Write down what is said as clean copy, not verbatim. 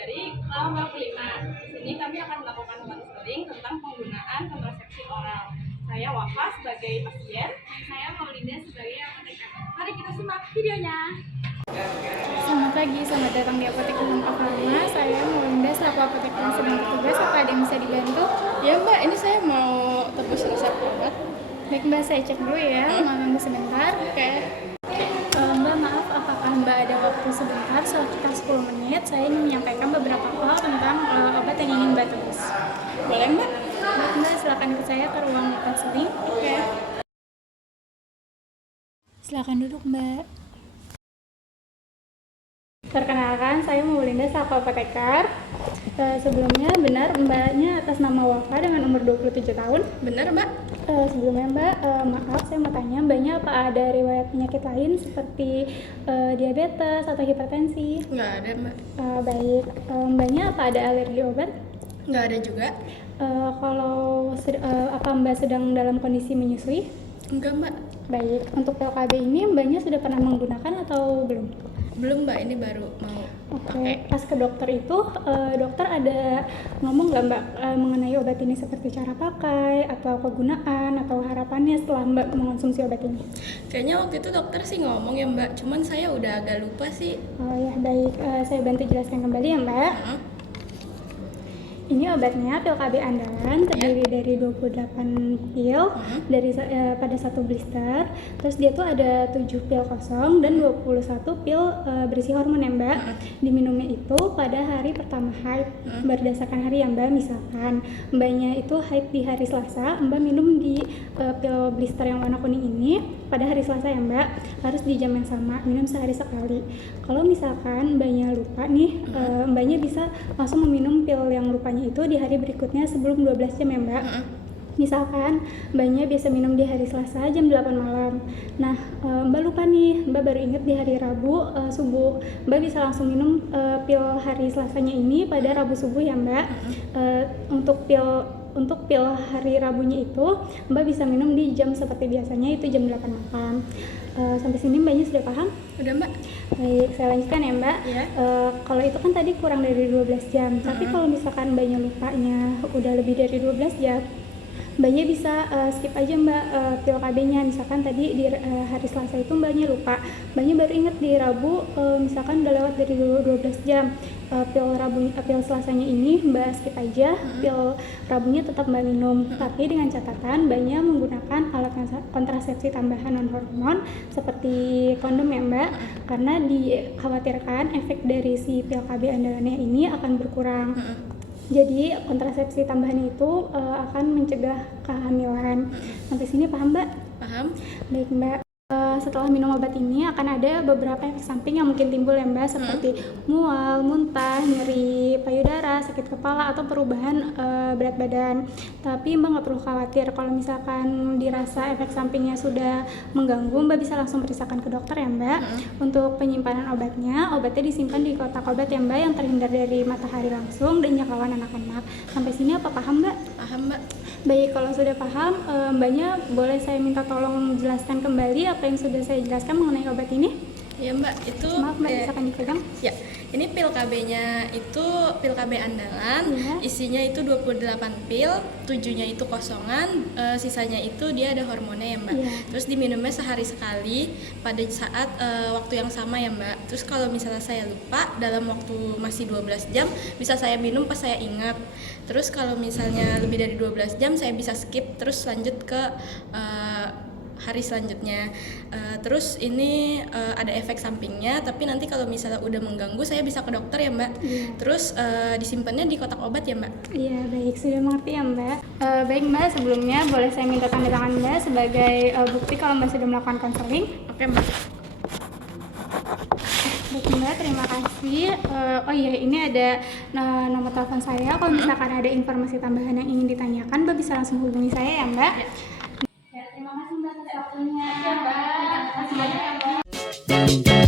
dari kelompok 5. Di sini kami akan melakukan konseling tentang penggunaan kontrasepsi oral. Saya Wafa sebagai pasien, saya Maulinda sebagai apoteker. Mari kita simak videonya. Selamat pagi, selamat datang di Apotek Lengkap Pharma. Saya Maulinda selaku apoteker yang sedang bertugas. Apa ada yang bisa dibantu? Ya Mbak, ini saya mau tebus resep obat. Baik Mbak, saya cek dulu ya. Malam sebentar. Oke. Mbak, maaf, apakah Mbak ada waktu sebentar, sekitar 10 menit? Saya ingin menyampaikan beberapa hal tentang obat yang ingin Mbak tebus. Boleh Mbak? Baik Mbak, silakan ikut saya ke ruang konseling. Oke. Silakan duduk Mbak. Perkenalkan, saya Maulinda selaku apoteker. Sebelumnya benar Mbaknya atas nama Wafa dengan umur 27 tahun. Benar Mbak? Sebelumnya Mbak, maaf saya mau tanya, Mbaknya apa ada riwayat penyakit lain seperti diabetes atau hipertensi? Nggak ada Mbak. Baik, Mbaknya apa ada alergi obat? Nggak ada juga. Apa Mbak sedang dalam kondisi menyusui? Enggak Mbak. Baik, untuk pil KB ini Mbaknya sudah pernah menggunakan atau belum? Belum Mbak, ini baru mau Oke, pas ke dokter itu, dokter ada ngomong nggak Mbak mengenai obat ini seperti cara pakai, atau kegunaan, atau harapannya setelah Mbak mengonsumsi obat ini? Kayaknya waktu itu dokter sih ngomong ya Mbak, cuman saya udah agak lupa sih. Oh ya baik, saya bantu jelaskan kembali ya Mbak. Ini obatnya pil KB andalan, terdiri dari 28 pil pada satu blister. Terus dia tuh ada 7 pil kosong dan 21 pil berisi hormon ya Mbak. Diminumnya itu pada hari pertama haid, berdasarkan hari ya Mbak. Misalkan Mbaknya itu haid di hari Selasa, Mbak minum di pil blister yang warna kuning ini pada hari Selasa ya Mbak. Harus di jam yang sama, minum sehari sekali. Kalau misalkan Mbaknya lupa nih, Mbaknya bisa langsung meminum pil yang lupanya itu di hari berikutnya sebelum 12 jam ya Mbak. Misalkan Mbaknya biasa minum di hari Selasa jam 8 malam. Nah, Mbak lupa nih, Mbak baru ingat di hari Rabu subuh. Mbak bisa langsung minum pil hari Selasanya ini pada Rabu subuh ya Mbak. Untuk pil hari Rabunya itu Mbak bisa minum di jam seperti biasanya, itu jam 8 malam. Sampai sini Mbaknya sudah paham? Udah Mbak? Baik, saya lanjutkan ya Mbak. Iya. Kalau itu kan tadi kurang dari 12 jam, tapi kalau misalkan Mbaknya lupanya udah lebih dari 12 jam, Mbaknya bisa skip aja Mbak pil KB-nya. Misalkan tadi di hari Selasa itu Mbaknya lupa, Mbaknya baru inget di Rabu, misalkan udah lewat dari 12 jam, pil Selasanya ini Mbak skip aja, pil Rabunya tetap Mbak minum, tapi dengan catatan Mbaknya menggunakan alat kontrasepsi tambahan non hormon seperti kondom ya Mbak, karena dikhawatirkan efek dari si pil KB andalannya ini akan berkurang. Jadi kontrasepsi tambahan itu akan mencegah kehamilan. Sampai sini paham Mbak? Paham? Baik Mbak. Setelah minum obat ini akan ada beberapa efek samping yang mungkin timbul ya Mbak, seperti mual, muntah, nyeri payudara, sakit kepala, atau perubahan berat badan. Tapi Mbak nggak perlu khawatir kalau misalkan dirasa efek sampingnya sudah mengganggu, Mbak bisa langsung periksakan ke dokter ya Mbak. Untuk penyimpanan obatnya disimpan di kotak obat ya Mbak, yang terhindar dari matahari langsung dan jangkauan anak-anak. Sampai sini apa paham Mbak? Paham Mbak. Baik, kalau sudah paham, Mbaknya boleh saya minta tolong menjelaskan kembali apa yang sudah saya jelaskan mengenai obat ini? Ya Mbak, itu Maaf Mbak, silakan dipegang. Ya, ini pil KB-nya itu pil KB andalan, isinya itu 28 pil, 7-nya itu kosongan, sisanya itu dia ada hormonnya ya Mbak. Terus diminumnya sehari sekali pada saat waktu yang sama ya Mbak. Terus kalau misalnya saya lupa dalam waktu masih 12 jam, bisa saya minum pas saya ingat. Terus kalau misalnya lebih dari 12 jam, saya bisa skip terus lanjut ke hari selanjutnya. Terus ini ada efek sampingnya, tapi nanti kalau misalnya udah mengganggu saya bisa ke dokter ya Mbak. Terus disimpannya di kotak obat ya Mbak. Iya baik, sudah mengerti ya Mbak. Baik Mbak, sebelumnya boleh saya minta tanda tangan Mbak sebagai bukti kalau Mbak sudah melakukan konseling. Oke Mbak. Baik Mbak, terima kasih. Oh iya, ini ada nomor telepon saya. Kalau misalkan ada informasi tambahan yang ingin ditanyakan, Mbak bisa langsung hubungi saya ya Mbak. Terima kasih Mbak atas waktunya. Ya Mbak. Terima kasih banyak ya Mbak.